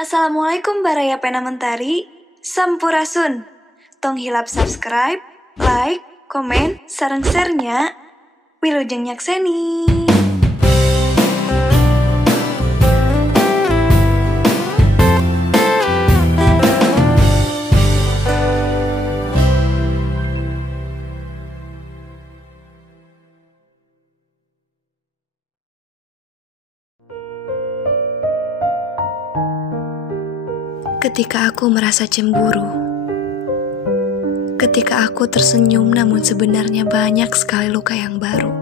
Assalamualaikum Baraya Pena Mentari, Sampurasun. Tong hilap subscribe, like, komen, sareng share-nya. Wilujeng nyakseni. Ketika aku merasa cemburu, ketika aku tersenyum namun sebenarnya banyak sekali luka yang baru,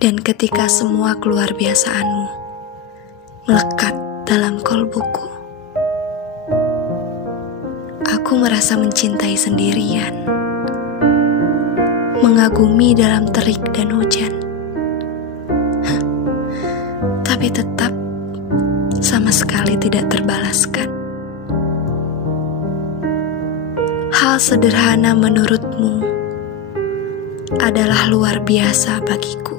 dan ketika semua keluar biasaanmu melekat dalam kolbuku, aku merasa mencintai sendirian, mengagumi dalam terik dan hujan, tapi tetap sama sekali tidak terbalaskan. Hal sederhana menurutmu adalah luar biasa bagiku.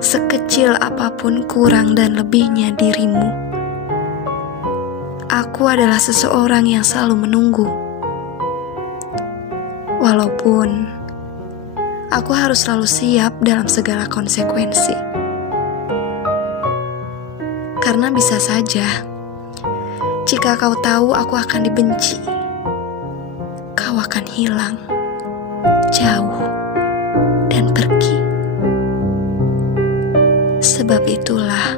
Sekecil apapun kurang dan lebihnya dirimu, aku adalah seseorang yang selalu menunggu. Walaupun aku harus selalu siap dalam segala konsekuensi. Karena bisa saja, jika kau tahu aku akan dibenci, kau akan hilang, jauh, dan pergi. Sebab itulah,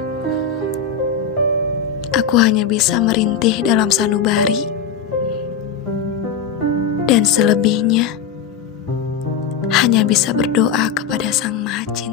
aku hanya bisa merintih dalam sanubari, dan selebihnya hanya bisa berdoa kepada Sang Maha Cinta.